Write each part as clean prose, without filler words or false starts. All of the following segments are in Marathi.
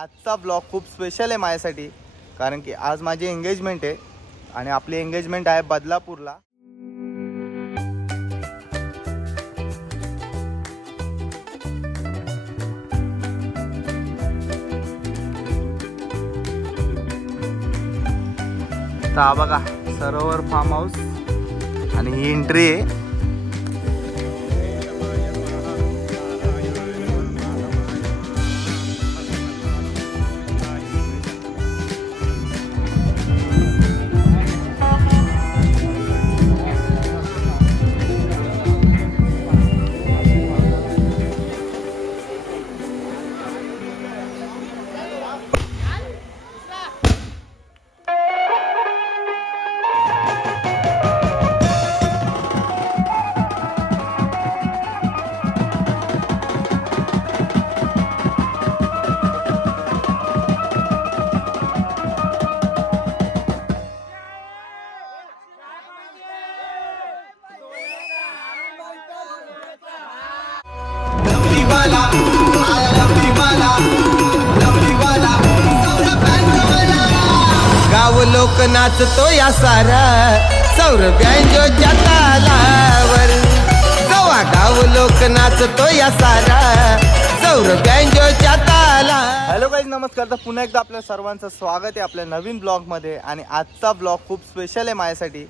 आजचा ब्लॉग खूप स्पेशल आहे माझ्यासाठी, कारण की आज माझी एंगेजमेंट आहे आणि आपली एंगेजमेंट आहे बदलापूरला. तर हा बघा सरोवर फार्म हाऊस आणि ही एंट्री आहे. गाव लोक नाचतो या सारा सौरभ्यांजोच्या तालावर. जवा गाव लोक नाचतो या सारा सौरभ्यांजोच्या ताला. हॅलो गाईज, नमस्कार. तर पुन्हा एकदा आपल्या सर्वांचं स्वागत आहे आपल्या नवीन ब्लॉगमध्ये. आणि आजचा ब्लॉग खूप स्पेशल आहे माझ्यासाठी,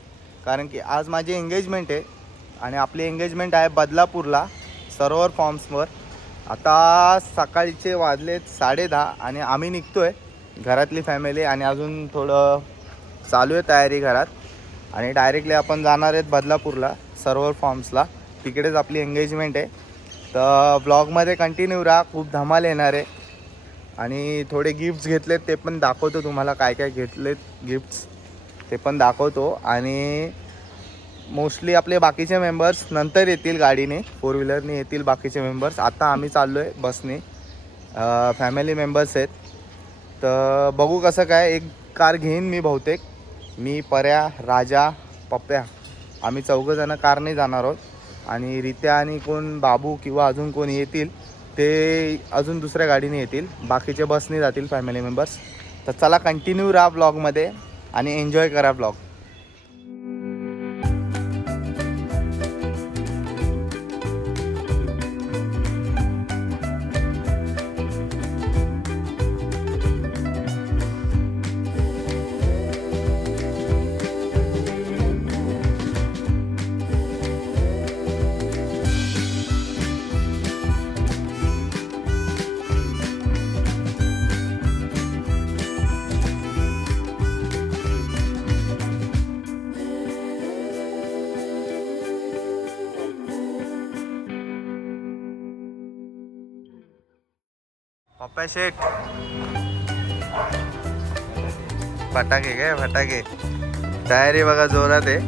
कारण की आज माझी एंगेजमेंट आहे आणि आपली एंगेजमेंट आहे बदलापूरला सरोवर फॉर्म्सवर. आता सकाळचे वाजलेत 10:30 आणि आम्ही निघतोय घरातली फॅमिली आणि अजून थोडं चालू आहे तयारी घरात. आणि डायरेक्टली आपण जाणार आहेत बदलापूरला सरोवर फॉर्म्सला. तिकडेच आपली एंगेजमेंट आहे. तर ब्लॉगमध्ये कंटिन्यू राहा, खूप धमाल येणार आहे. आणि थोडे गिफ्ट्स घेतलेत ते पण दाखवतो तुम्हाला, काय काय घेतलेत गिफ्ट्स ते पण दाखवतो. आणि मोस्टली आपले बाकीचे मेंबर्स नंतर येतील, गाडीने 4 व्हीलरने येतील बाकीचे मेंबर्स. आता आम्ही चाललो आहे बसने, फॅमिली मेंबर्स आहेत. तर बघू कसं काय. एक कार घेईन मी बहुतेक, मी, पर्या, राजा, पप्प्या, आम्ही 4 जण कारने जाणार आहोत. आणि रित्या आणि कोण बाबू किंवा अजून कोण येतील ते अजून दुसऱ्या गाडीने येतील, बाकीचे बसने जातील फॅमिली मेंबर्स. तर चला कंटिन्यू राहा ब्लॉगमध्ये आणि एन्जॉय करा ब्लॉग. पप्पा शेठ, फटाके काय फटाके, तयारी बघा जोरात आहे.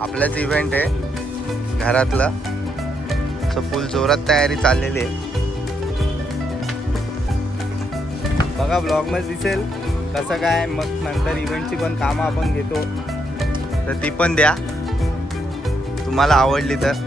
आपलाच इव्हेंट आहे घरातला, सो फुल जोरात तयारी चाललेली आहे. बघा ब्लॉगमध्ये दिसेल कसं काय. मग नंतर इव्हेंटची पण कामं आपण घेतो, तर ती पण द्या तुम्हाला आवडली तर.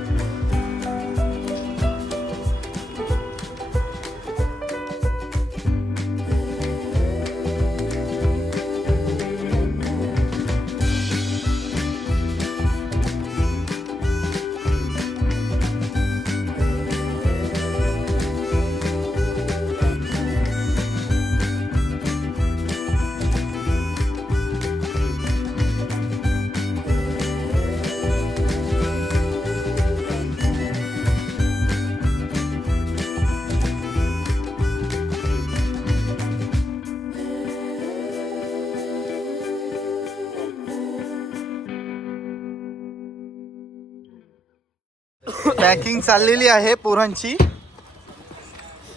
पॅकिंग चाललेली आहे पोरांची.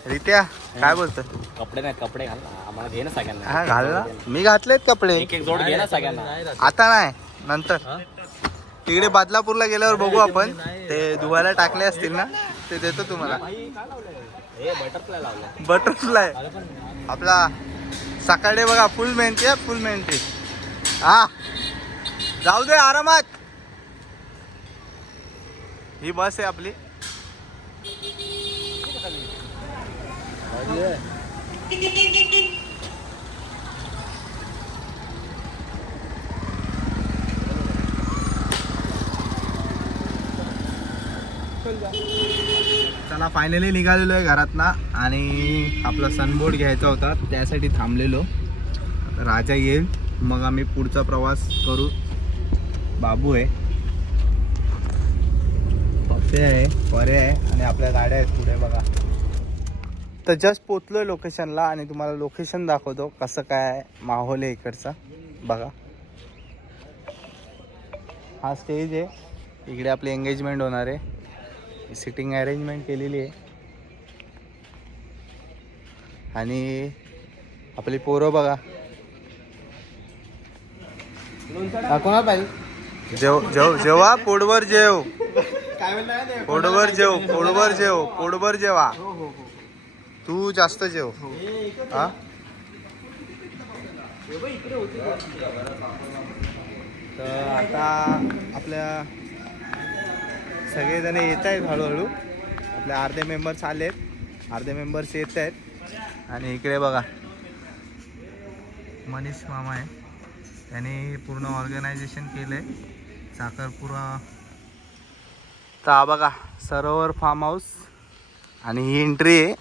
रित्या काय बोलतो? कपडे नाही, कपडे घाल ना, आम्हाला घे ना सगळ्यांना. हा घाल ना, मी घातलेत कपडे. एक जोड घे ना सगळ्यांना. आता नाही, नंतर तिकडे बदलापूरला गेल्यावर बघू आपण. ते धुवायला टाकले असतील ना, ते देतो तुम्हाला. बटरफ्लाय लावलं, बटरफ्लाय आपला सकाळी बघा, फुल मेहनती आहे, फुल मेहनती. हा जाऊ दे आरामात. ही बस आहे आपली. चला फायनली निघालेलो आहे घरात ना आणि आपला सनबोर्ड घ्यायचा होता त्यासाठी थांबलेलो. आता राजा येईल मग आम्ही पुढचा प्रवास करू. बाबू आहे, पप्पे आहे, परे आहे आणि आपल्या गाड्या आहेत पुढे बघा. तर जस्ट पोचलोय लोकेशनला आणि तुम्हाला लोकेशन दाखवतो कसं काय माहोल आहे इकडचा बघा. हा स्टेज आहे, इकडे आपली एंगेजमेंट होणार आहे. सिटिंग अरेंजमेंट केलेली आहे आणि आपली पोरं बघा. कोणा पाहिजे जेव जेव जेवा पोटभर जेव, पोटभर जेव, पोटभर जेव, पोटभर जेवा. तू जास्त जेव हा. तर आता आपल्या सगळेजण येत आहेत हळूहळू. आपले अर्धे मेंबर्स आलेत, अर्धे मेंबर्स येत आहेत. आणि इकडे बघा मनीष मामा आहे, त्याने पूर्ण ऑर्गनायझेशन केलं आहे साखरपुरा. तर हा बघा सरोवर फार्म हाऊस आणि ही एंट्री आहे.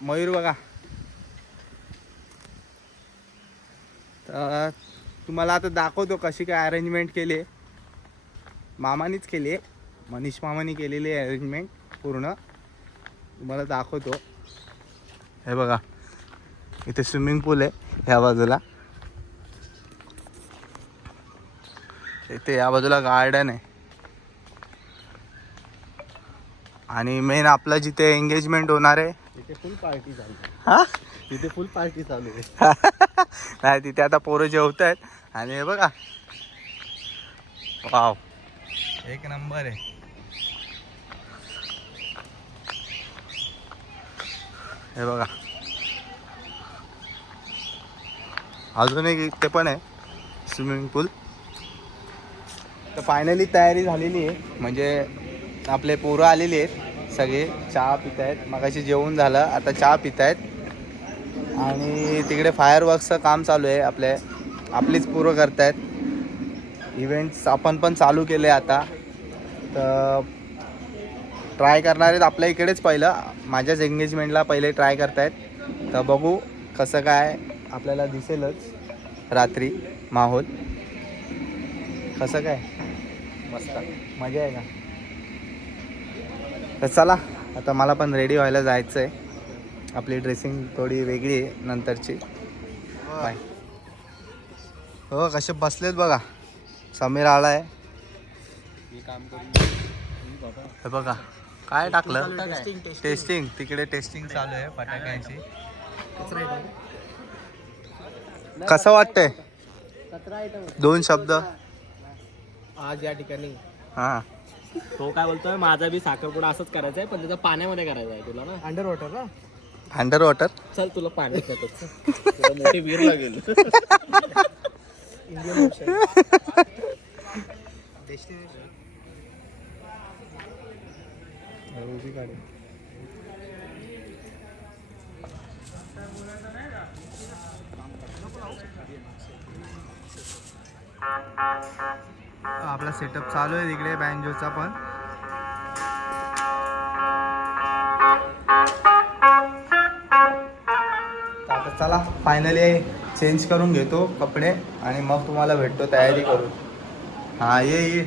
मयूर बघा. तर तुम्हाला आता दाखवतो कशी काय अरेंजमेंट केली आहे. मामानीच केली आहे, मनीष मामानी केलेली आहे अरेंजमेंट पूर्ण. तुम्हाला दाखवतो. हे बघा इथे स्विमिंग पूल आहे ह्या बाजूला, इथे या बाजूला गार्डन आहे आणि मेन आपलं जिथे एंगेजमेंट होणार आहे तिथे फुल पार्टी चालू आहे. हा तिथे फुल पार्टी चालू आहे. नाही तिथे आता पोरं जेवत आहेत. आणि हे बघा वाव एक नंबर आहे. हे बघा अजून एक इथे पण आहे स्विमिंग पूल. तर फायनली तयारी झालेली आहे, म्हणजे आपले पोरं आलेली आहेत सगळे. चहा पित आहेत, मगाशी जेवण झालं आता चहा पित आहेत. आणि तिकडे फायरवर्क्सचं काम चालू आहे. आपलीच पोरं करतायत. इव्हेंट्स आपण पण चालू केले आता. तर ट्राय करणार आहेत आपल्या इकडेच पहिलं, माझ्याच एंगेजमेंटला पहिले ट्राय करतायत. तर बघू कसं काय आपल्याला दिसेलच रात्री माहोल कसं काय. मस्त मजा आहे का. तर चला आता मला पण रेडी व्हायला जायचं आहे. आपली ड्रेसिंग थोडी वेगळी आहे नंतरची. बाय. हो कसे बसलेत बघा. समीर आला आहे. हे बघा काय टाकलं टेस्टिंग. तिकडे टेस्टिंग चालू आहे फटाक्यांची. कसं वाटतंय 2 शब्द आज या ठिकाणी हा. तो काय बोलतोय माझा बी साखरपुडा असंच करायचा आहे पण त्याचा पाण्यामध्ये करायचा आहे. तुला ना अंडर वॉटर का. Under water. चल तुला पाण्यात नेतो. मोठी वीर लागेल. Indian ocean destination. आपला सेटअप चालू आहे तिकडे बँजोचा पण. आता चला फायनली चेंज करून घेतो कपडे आणि मग तुम्हाला भेटतो तयारी करून. हा ये.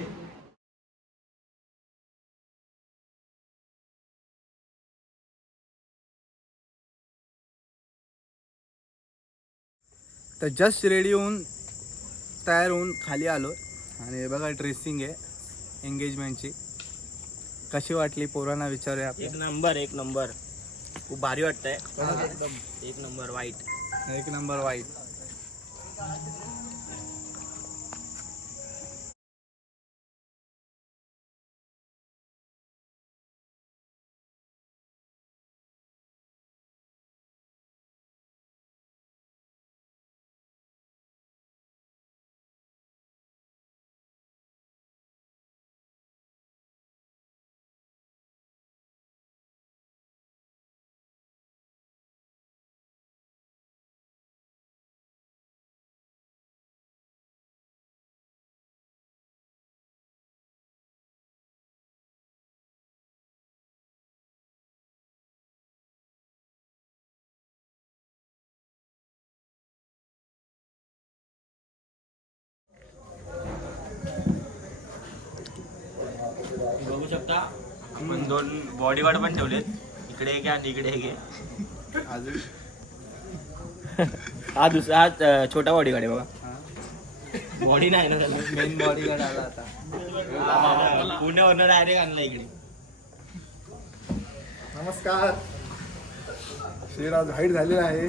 तर जस्ट रेडी होऊन तयार होऊन खाली आलो आणि हे बघा ड्रेसिंग आहे एंगेजमेंटची. कशी वाटली पोरांना विचारूया आपण. एक नंबर खूप भारी वाटतंय. एक नंबर वाईट. आता आपण 2 बॉडीगार्ड पण ठेवलेत. इकडे घे आणि इकडे घे. अजून हा दुसरा हा छोटा बॉडी गाडी बघा. बॉडी नाही ना त्याला. मेन बॉडीगार्ड आला आता. पुण्यावरनं डायरेक्ट आणला इकडे. नमस्कार. शेर आज हाईट झालेला आहे.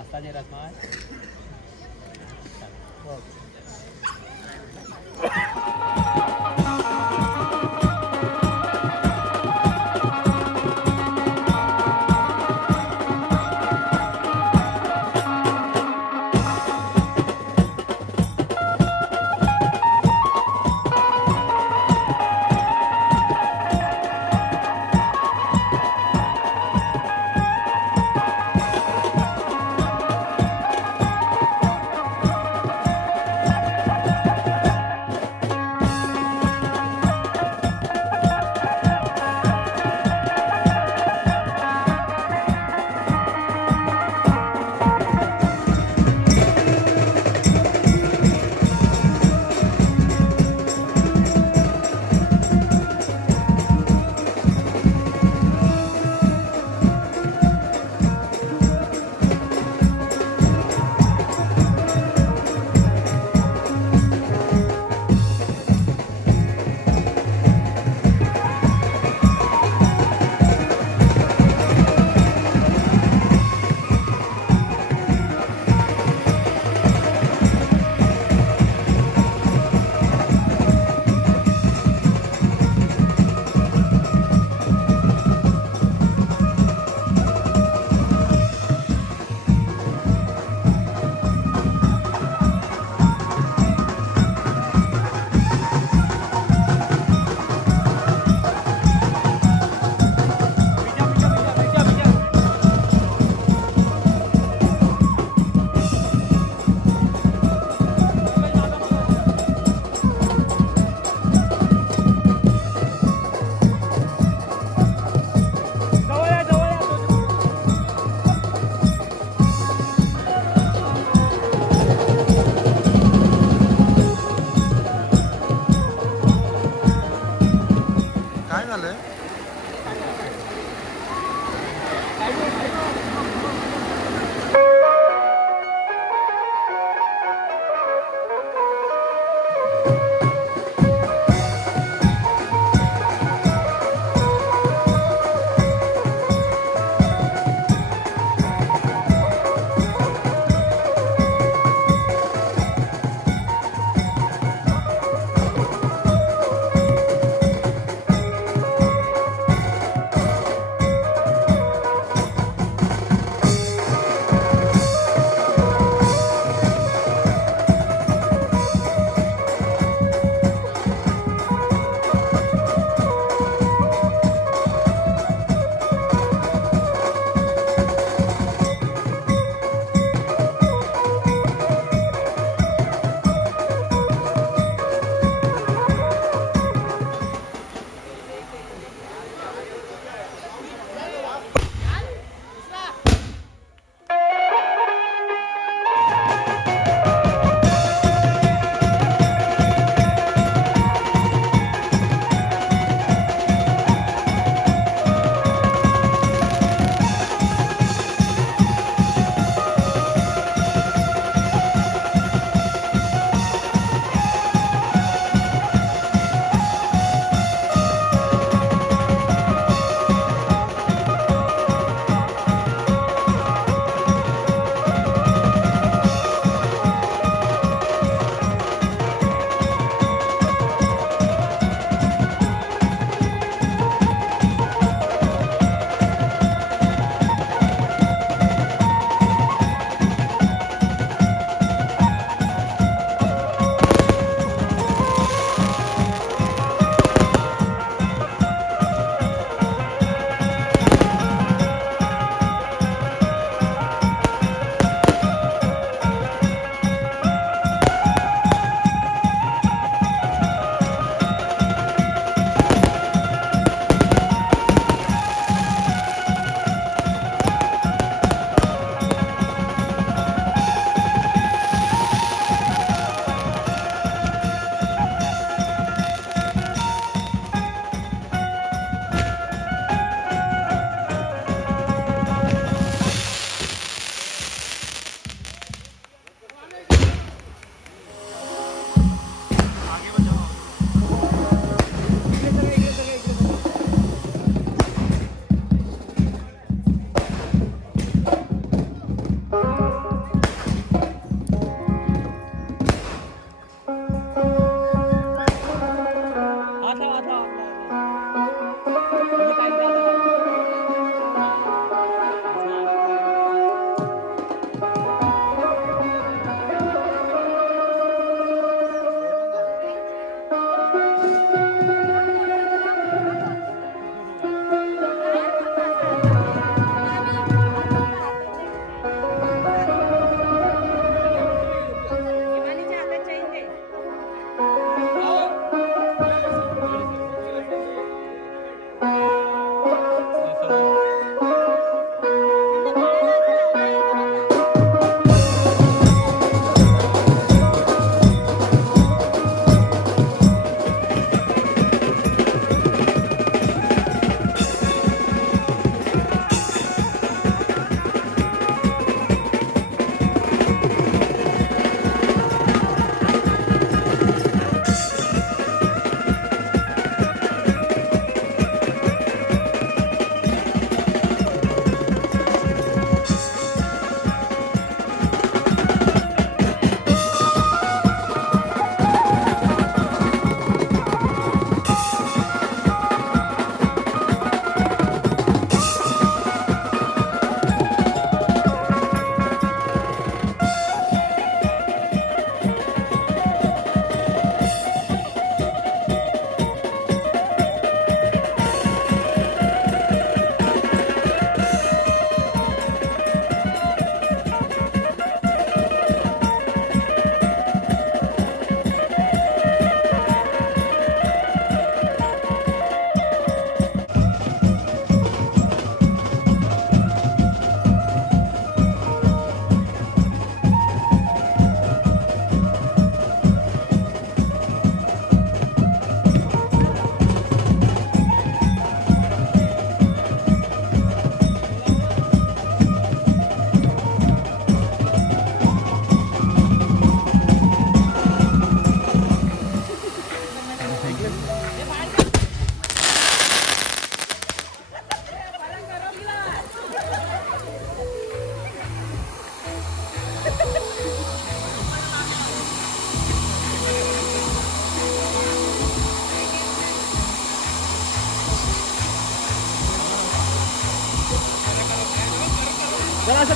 असा जे रस्मा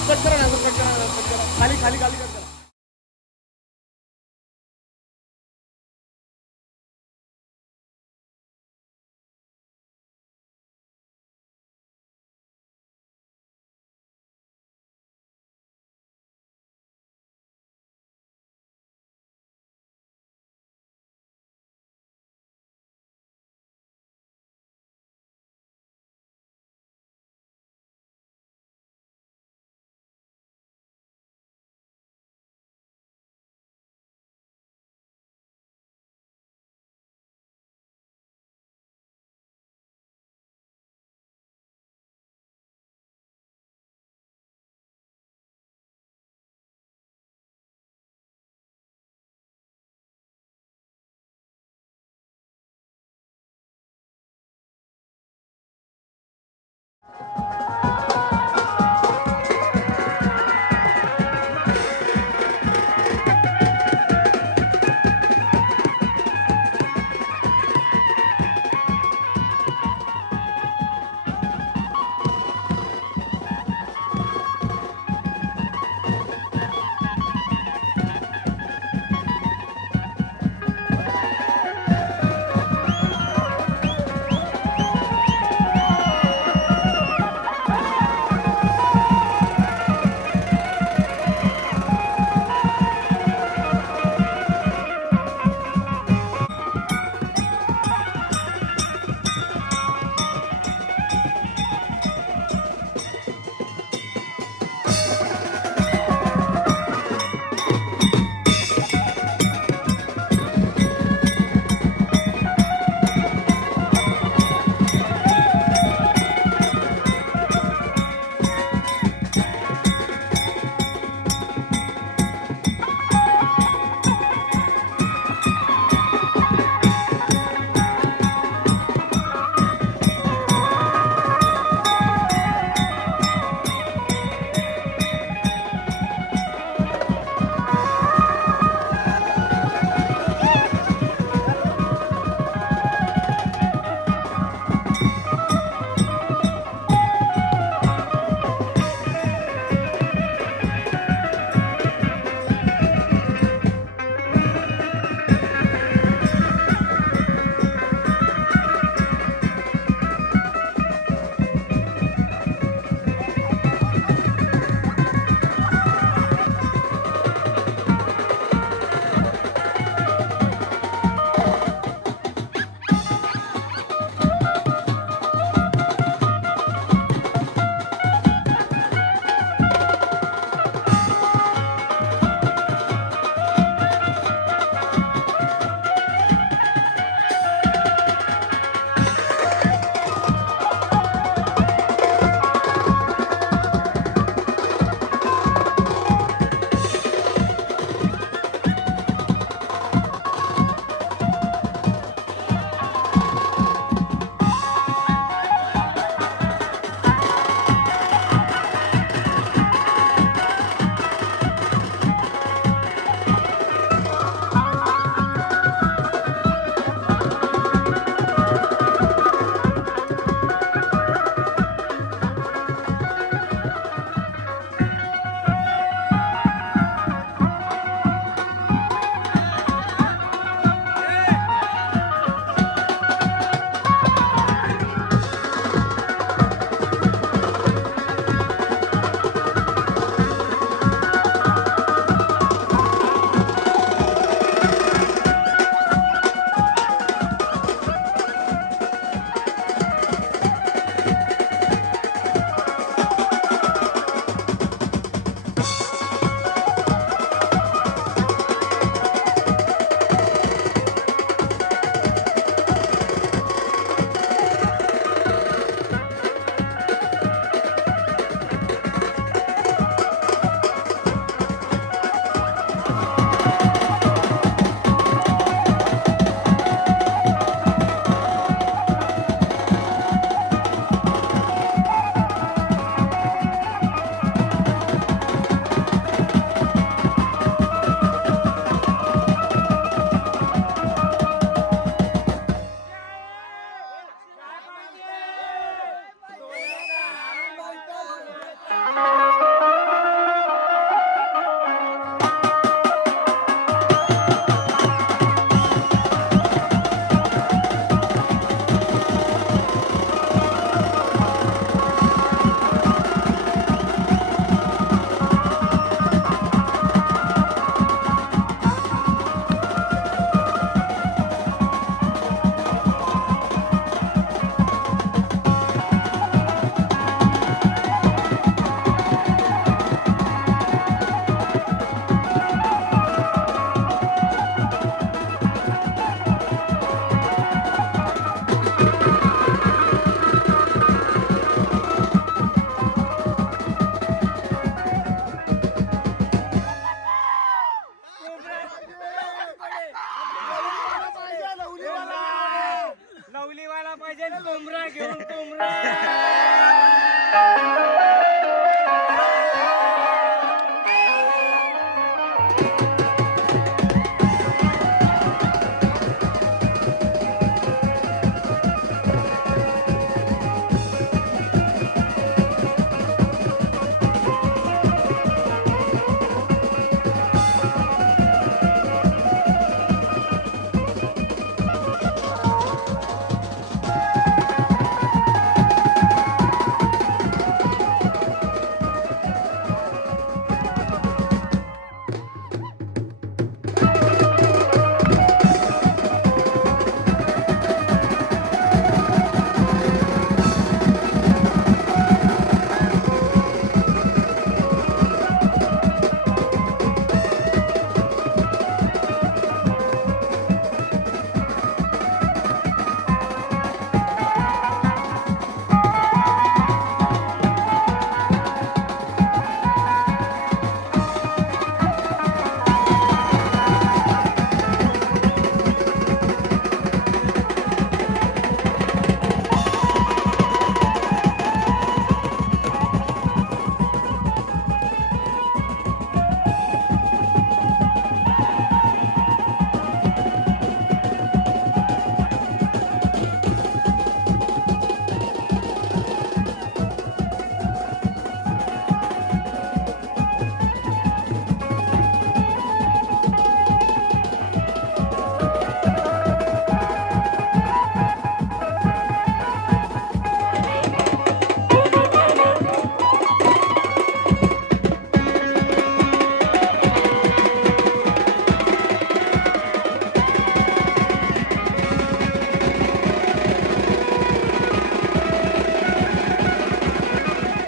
कट करा ना, कट करा, खाली खाली खाली कट करा.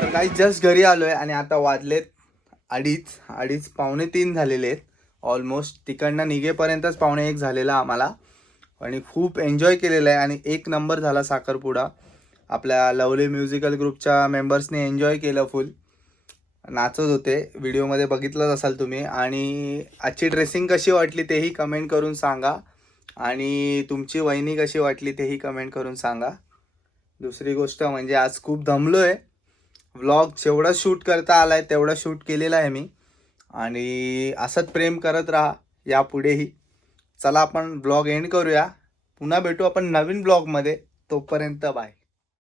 तर काही जस्ट घरी आलोय आणि आता वाजलेत अडीच 2:45 झालेले आहेत ऑलमोस्ट. तिकडनं निघेपर्यंतच 1:45 झालेला आम्हाला आणि खूप एन्जॉय केलेला आहे आणि एक नंबर झाला साखरपुडा. आपल्या लवली म्युझिकल ग्रुपच्या मेंबर्सने एन्जॉय केलं फुल, नाचत होते, व्हिडिओमध्ये बघितलंच असाल तुम्ही. आणि आजची ड्रेसिंग कशी वाटली तेही कमेंट करून सांगा आणि तुमची वहिनी कशी वाटली तेही कमेंट करून सांगा. दुसरी गोष्ट म्हणजे आज खूप दमलो आहे. व्लॉग जेवढा शूट करता आला आहे तेवढा शूट केलेला आहे मी आणि असंच प्रेम करत राहा यापुढेही. चला आपण ब्लॉग एंड करूया, पुन्हा भेटू आपण नवीन ब्लॉगमध्ये. तोपर्यंत बाय.